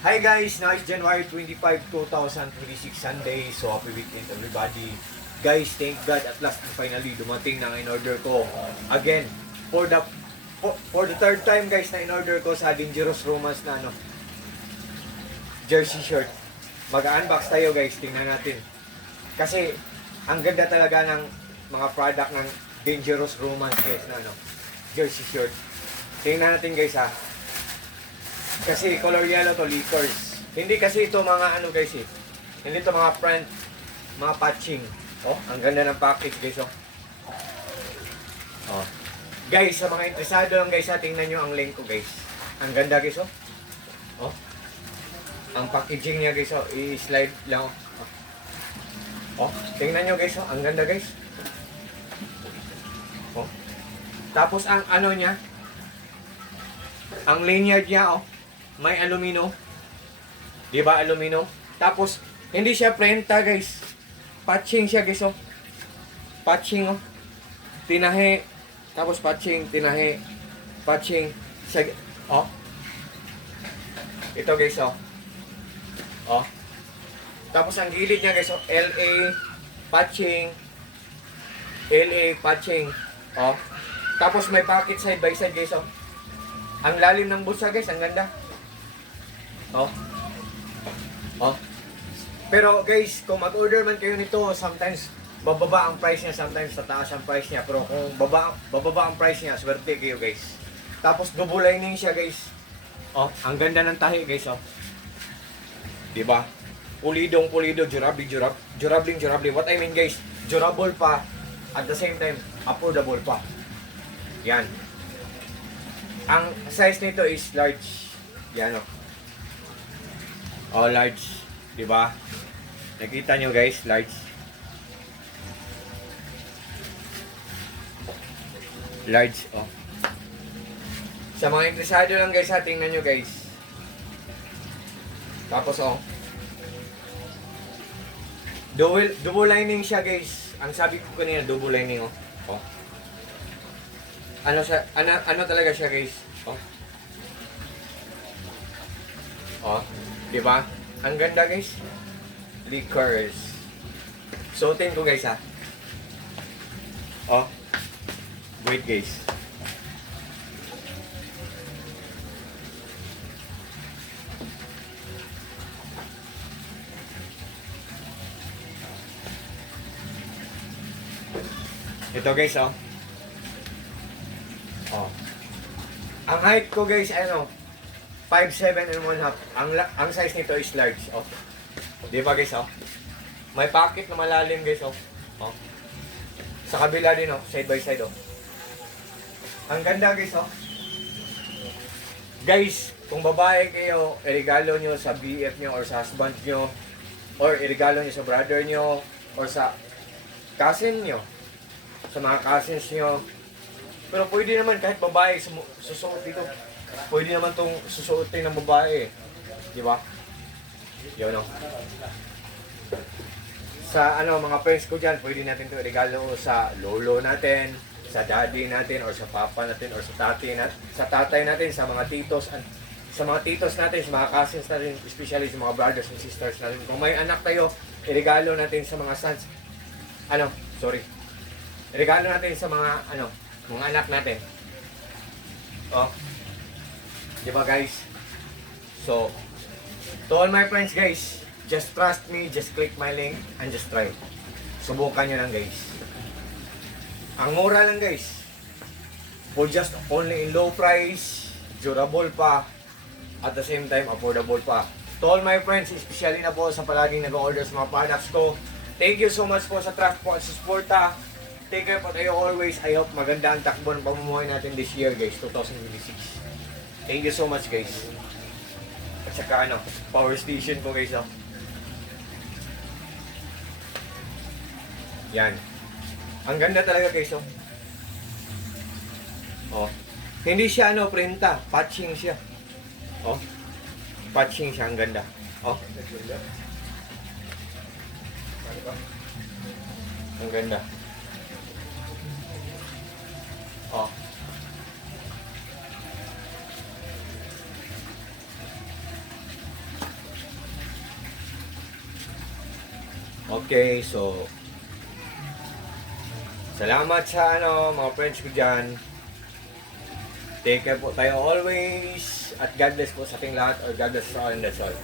Hi guys, now it's January 25, 2026 Sunday. So happy weekend everybody. Guys, thank God at last finally dumating na in-order ko. Again, for the third time guys na in-order ko sa Dangerous Romance na jersey shirt. Mag-unbox tayo guys, tingnan natin. Kasi ang ganda talaga ng mga product ng Dangerous Romance guys na jersey shirt. Tingnan natin guys ha. Kasi color yellow to, Lickers. Hindi kasi ito mga guys eh. Hindi ito mga print, mga patching. Oh, ang ganda ng package guys oh. Oh. Guys, sa mga interesado lang guys ha, tingnan nyo ang link ko guys. Ang ganda guys oh. Oh. Ang packaging niya guys oh, i-slide lang oh. Oh, tingnan nyo guys oh, ang ganda guys. Oh. Tapos ang niya, ang lanyard niya oh. May alumino. Di ba alumino? Tapos, hindi siya prenta guys. Patching siya guys oh. Patching oh. Tinahe. Tapos patching, tinahe. Patching. Siya, oh. Ito guys oh. Oh. Tapos ang gilid niya guys oh. LA. Patching. LA. Patching. Oh. Tapos may pocket side by side guys oh. Ang lalim ng bulsa guys. Ang ganda. Oh. Oh. Pero guys, kung mag-order man kayo nito, sometimes bababa ang price niya, sometimes tataas ang price niya. Pero kung bababa ang price niya, swerte kayo guys. Tapos double lining siya guys. Oh, ang ganda ng tahi guys oh. 'Di ba? Pulidong pulido, durable. What I mean guys, durable pa at the same time affordable pa. Yan. Ang size nito is large. Yan oh. Oh, large. Diba? Nakita nyo guys, large. Large, oh. Sa mga interesado lang guys ha, tingnan nyo guys. Tapos oh. Double lining siya guys. Ang sabi ko kanina, double lining oh. Oh. Ano talaga siya guys? Oh. Oh. Diba? Ang ganda guys. Lickers. Suotin ko guys ha. Oh. Wait guys. Ito guys oh. Oh. Ang height ko guys 5'7" and 1/2. Ang size nito is large. Oh. Di ba guys, oh? May pocket na malalim guys, oh. Oh. Sa kabila din, oh. Side by side, oh. Ang ganda guys, oh. Guys, kung babae kayo, iregalo nyo sa BF nyo or sa husband nyo, or iregalo nyo sa brother nyo, or sa cousin nyo, sa mga cousins nyo. Pero pwede naman kahit babae susuot dito. Pwede naman itong susuotin ng babae. Di ba? Yun o. Sa mga friends ko dyan, pwede natin ito regalo sa lolo natin, sa daddy natin, or sa papa natin, or sa tatay natin, sa mga titos, sa mga titos natin, sa mga cousins natin, especially sa mga brothers and sisters natin. Kung may anak tayo, iregalo natin sa mga sons. Iregalo natin sa mga anak natin. Oh. Diba guys? So, to all my friends guys, just trust me, just click my link, and just try. Subukan nyo lang guys. Ang mura lang guys. For just only in low price, durable pa, at the same time affordable pa. To all my friends, especially na po sa palaging nag-order sa mga products ko, thank you so much po sa trust po at suporta. Take care po tayo always. I hope maganda ang takbo ng pamumuhay natin this year guys, 2026. Thank you so much guys. At saka power station ko guys oh. Yan. Ang ganda talaga guys oh. Oh. Hindi siya prenta, patching siya. Oh. Patching siya, ang ganda. Oh. Ang ganda. Oh. Okay, so salamat sa mga friends ko dyan. Take care po tayo always. At God bless po sa ating lahat. Or God bless sa all and that's all.